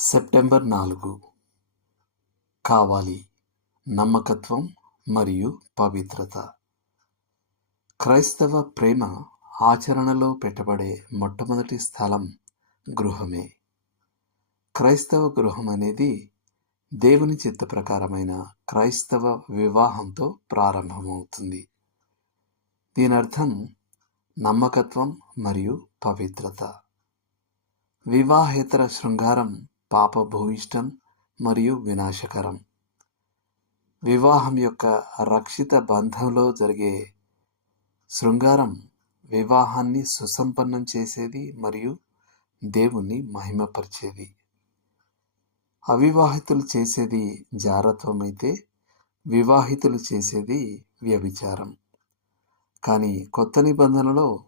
September నాలుగు. కావాలి నమ్మకత్వం మరియు పవిత్రత. క్రైస్తవ ప్రేమ ఆచరణలో పెట్టబడే మొట్టమొదటి స్థలం గృహమే. క్రైస్తవ గృహం అనేది దేవుని చిత్త ప్రకారమైన క్రైస్తవ వివాహంతో ప్రారంభమవుతుంది. దీని అర్థం నమ్మకత్వం మరియు పవిత్రత. వివాహేతర శృంగారం పాప భూయిష్టం మరియు వినాశకరం. వివాహం యొక్క రక్షిత బంధంలో జరిగే శృంగారం వివాహాన్ని సుసంపన్నం చేసేది మరియు దేవుణ్ణి మహిమపరిచేది. అవివాహితులు చేసేది జారత్వం అయితే వివాహితులు చేసేది వ్యభిచారం. కానీ కొత్త నిబంధనలో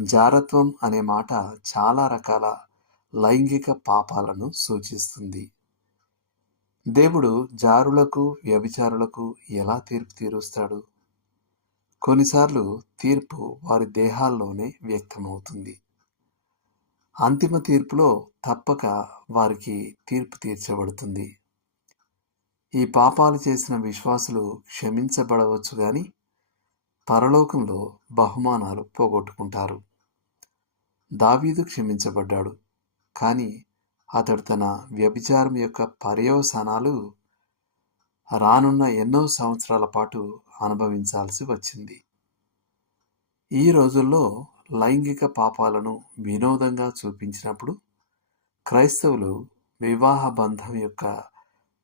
జారత్వం అనే మాట చాలా రకాల లైంగిక పాపాలను సూచిస్తుంది. దేవుడు జారులకు వ్యభిచారులకు ఎలా తీర్పు తీరుస్తాడు? కొన్నిసార్లు తీర్పు వారి దేహాల్లోనే వ్యక్తమవుతుంది. అంతిమ తీర్పులో తప్పక వారికి తీర్పు తీర్చబడుతుంది. ఈ పాపాలు చేసిన విశ్వాసులు క్షమించబడవచ్చు కానీ పరలోకంలో బహుమానాలు పోగొట్టుకుంటారు. దావీదు క్షమించబడ్డాడు. కానీ అతడు తన వ్యభిచారం యొక్క పర్యవసానాలు రానున్న ఎన్నో సంవత్సరాల పాటు అనుభవించాల్సి వచ్చింది. ఈ రోజుల్లో లైంగిక పాపాలను వినోదంగా చూపించినప్పుడు క్రైస్తవులు వివాహ బంధం యొక్క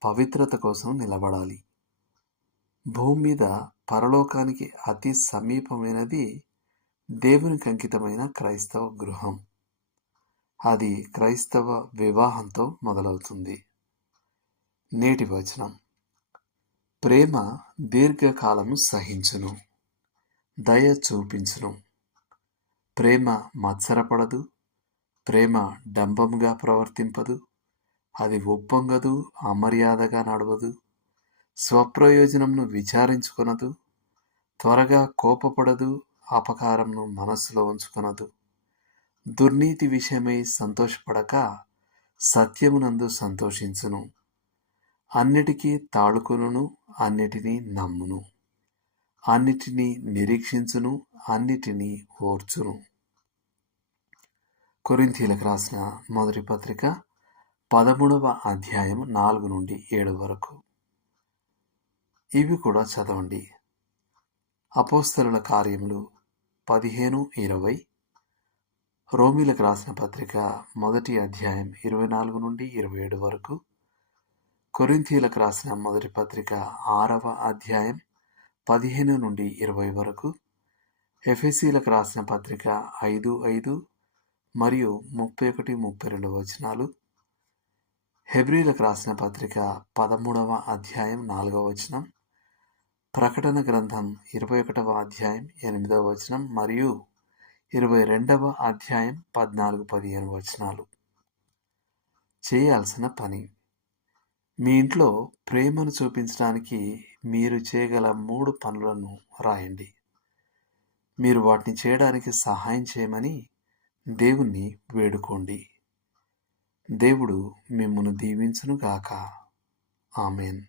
పవిత్రత కోసం నిలబడాలి. భూమి మీద పరలోకానికి అతి సమీపమైనది దేవునికి అంకితమైన క్రైస్తవ గృహం. అది క్రైస్తవ వివాహంతో మొదలవుతుంది. నేటి వచనం. ప్రేమ దీర్ఘకాలము సహించును దయ చూపించును. ప్రేమ మత్సరపడదు ప్రేమ డంబముగా ప్రవర్తింపదు అది ఒప్పొంగదు అమర్యాదగా నడవదు స్వప్రయోజనంను విచారించుకొనదు త్వరగా కోపపడదు అపకారంను మనస్సులో ఉంచుకొనదు. దుర్నీతి విషయమై సంతోషపడక సత్యమునందు సంతోషించును. అన్నిటికీ తాళుకును అన్నిటినీ నమ్మును. అన్నిటినీ నిరీక్షించును అన్నిటినీ ఓర్చును. కొరింథీలకు రాసిన మొదటి పత్రిక పదమూడవ అధ్యాయం నాలుగు నుండి ఏడు వరకు. ఇవి కూడా చదవండి. అపోస్తల కార్యములు పదిహేను ఇరవై రోమిలకు రాసిన పత్రిక మొదటి అధ్యాయం ఇరవై నాలుగు నుండి ఇరవై ఏడు వరకు కొరింథీలకు రాసిన మొదటి పత్రిక ఆరవ అధ్యాయం పదిహేను నుండి ఇరవై వరకు ఎఫ్ఎసీలకు రాసిన పత్రిక ఐదు ఐదు మరియు ముప్పై ఒకటి ముప్పై రెండు వచనాలు హెబ్రిలకు రాసిన పత్రిక పదమూడవ అధ్యాయం నాలుగవ వచనం ప్రకటన గ్రంథం ఇరవై ఒకటవ అధ్యాయం ఎనిమిదవ వచనం మరియు ఇరవై రెండవ అధ్యాయం పద్నాలుగు పదిహేను వచనాలు. చేయాల్సిన పని. మీ ఇంట్లో ప్రేమను చూపించడానికి మీరు చేయగల మూడు పనులను రాయండి. మీరు వాటిని చేయడానికి సహాయం చేయమని దేవుణ్ణి వేడుకోండి. దేవుడు మిమ్మల్ని దీవించునుగాక. ఆమెన్.